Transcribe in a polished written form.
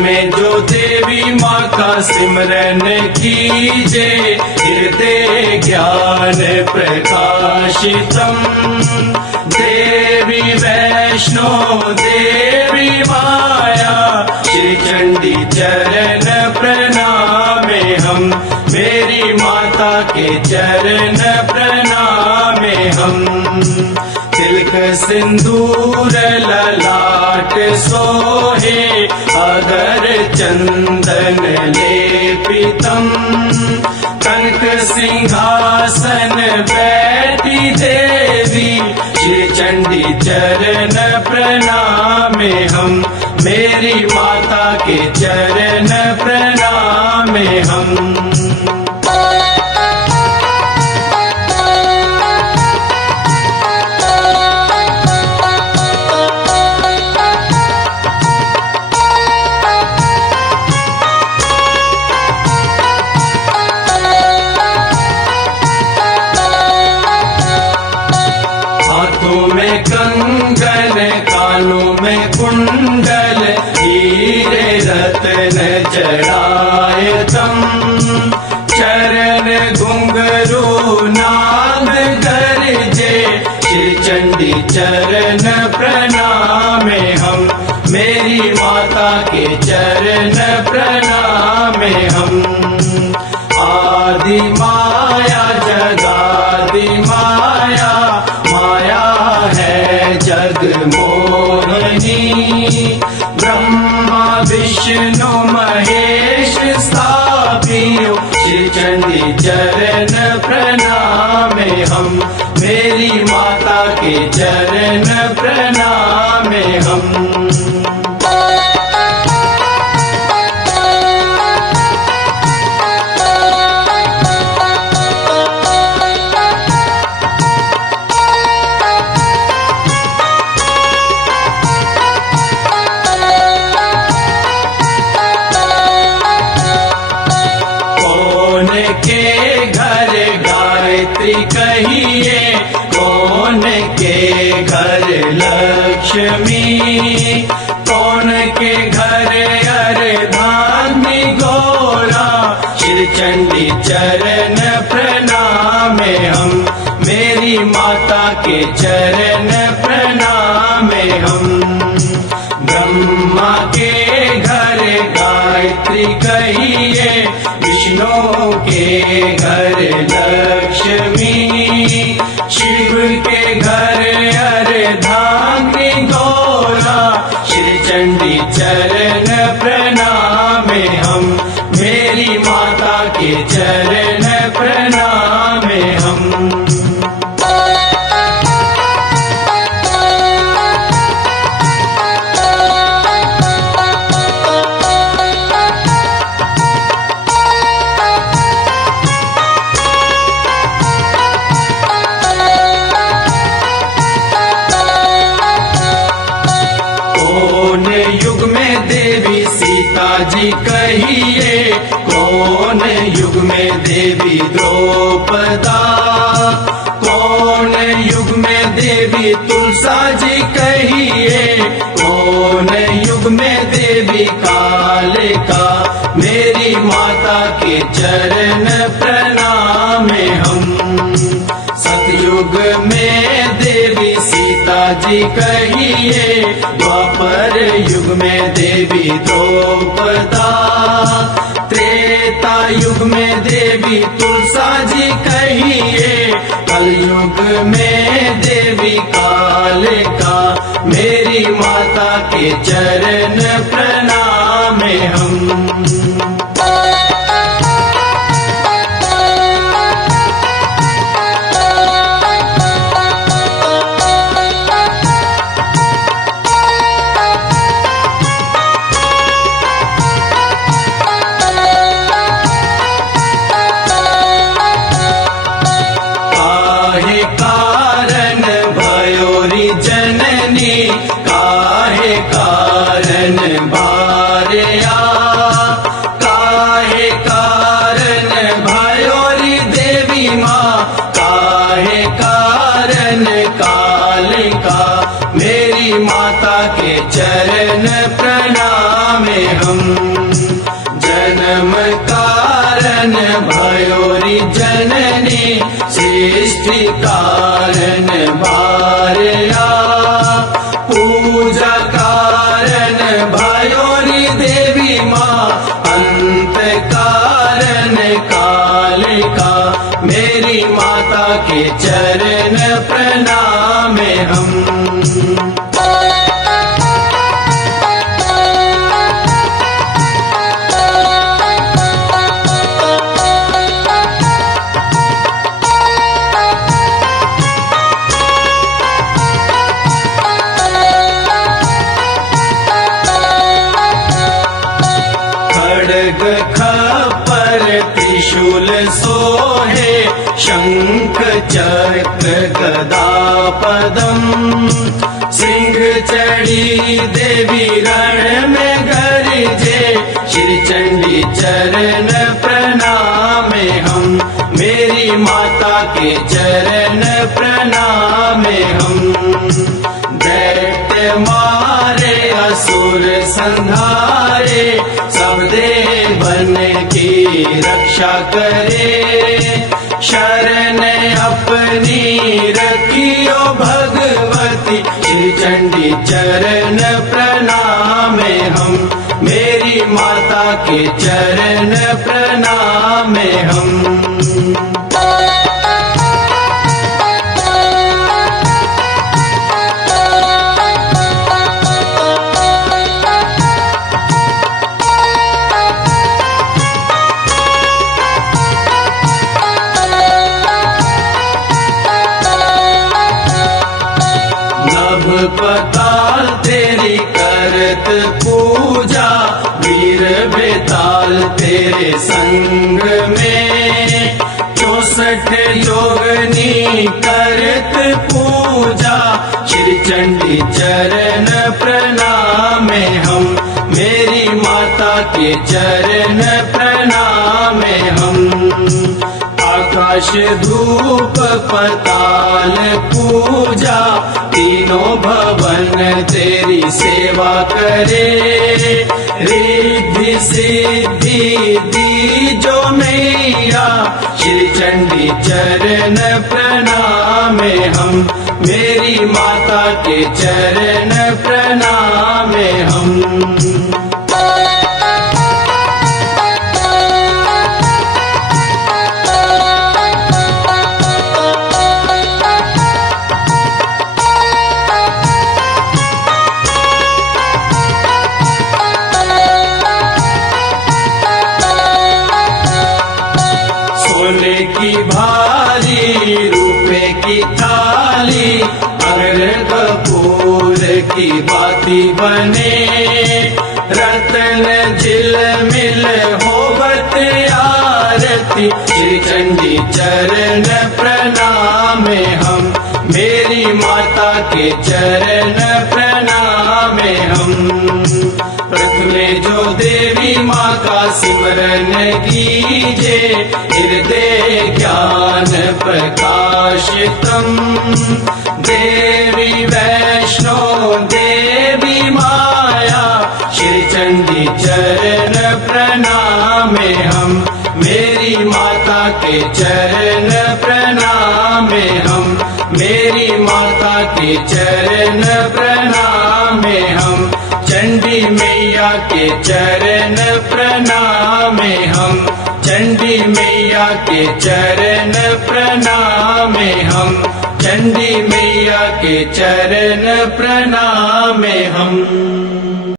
में जो देवी माँ का सिमरन कीजे, हृदय ज्ञान प्रकाशितम। देवी वैष्णो देवी माया, श्री चंडी चरण प्रणामे हम, मेरी माता के चरण प्रणामे हम। तिलक सिंदूर ललाट सोहे, अगर चंदन लेपितम। कनक सिंहासन बैठी देवी, श्री चंडी चरण प्रणामे हम, मेरी माता के चरण प्रणामे हम। हाथों में कंगन, कानों में कुंडल, हीरे रत्न जड़ाए तम। चरण घुंघरू नाद गरजे, श्री चंडी चरण प्रणामे हम, मेरी माता के चरण प्रणामे हम। आदि माया जगादि माया, माया है जग मोहिनी। ब्रह्मा विष्णु महेश स्थापियो, श्री चंडी चरण प्रणामे हम, मेरी माता के चरण प्रणामे हम। के घर गायत्री कहिए, कौन के घर लक्ष्मी। कौन के घर अर्धांगिनी गौरा, श्री चंडी चरण प्रणामे हम, मेरी माता के चरण प्रणामे हम। ब्रह्मा के घर गायत्री कहिए, विष्णु के घर लक्ष्मी। शिव के घर अर्धांगिनी गौरा, श्री चंडी चरण प्रणामे हम, मेरी माता के चरण प्रणामे हम। युग में देवी सीता जी कहिए, कौन युग में देवी द्रौपदा। कौन युग में देवी तुलसा जी कहिए, कौन युग में देवी कालिका, मेरी माता के चरण प्रणामे हम। सतयुग में देवी सीता जी कहिए, द्वापर युग में देवी द्रौपदा। त्रेता युग में देवी तुलसा जी कहिए, कलयुग में देवी कालिका, मेरी माता के चरण प्रणामे हम। कारण भयोरी जननी, काहे कारण बारया। में हम। जन्म कारण भयोरी जननी सृष्टि कारण बारया। पूजा कारण भयोरी देवी माँ अंत कारण कालिका। मेरी माता के चरण प्रणाम हम। खड्ग खप्पर त्रिशूल सोहे शंख चक्र गदा पदम। सिंह चढ़ी देवी रण में गरजे श्री चंडी चरण प्रणाम हम। मेरी माता के चरण प्रणाम हम। दैत्य मारे असुर संहारे सब देवन की रक्षा करे। शरण अपनी रखियो भगवती श्री चंडी चरण प्रणाम हम। मेरी माता के चरण प्रणाम हम। पताल तेरी करत पूजा वीर बेताल तेरे संग में। 64 योगनी करत पूजा श्री चंडी चरण प्रणाम हम। मेरी माता के चरण प्रणाम हम। आकाश धूप पताल पूजा तीनों भवन तेरी सेवा करे। रिद्धि सिद्धि दी जो मैया श्री चंडी चरण प्रणाम हम। मेरी माता के चरण प्रणाम हम। सोने की भारी रुपए की थाली अगर कपूर की बाती बने। रतन झिलमिल होवत आरती श्री चंडी चरण प्रणाम हम। मेरी माता के चरण प्रणाम हम। प्रथमे जो देवी माँ का सिमरन कीजे हृदय ज्ञान प्रकाशितम। देवी वैष्णो देवी माया श्री चंडी चरण प्रणाम हम। मेरी माता के चरण प्रणाम हम। मेरी माता के चरण प्रणाम हम। चंडी मैया के चरण प्रणाम हम। चंडी मैया के चरण प्रणाम हम। चंडी मैया के चरण प्रणाम हम।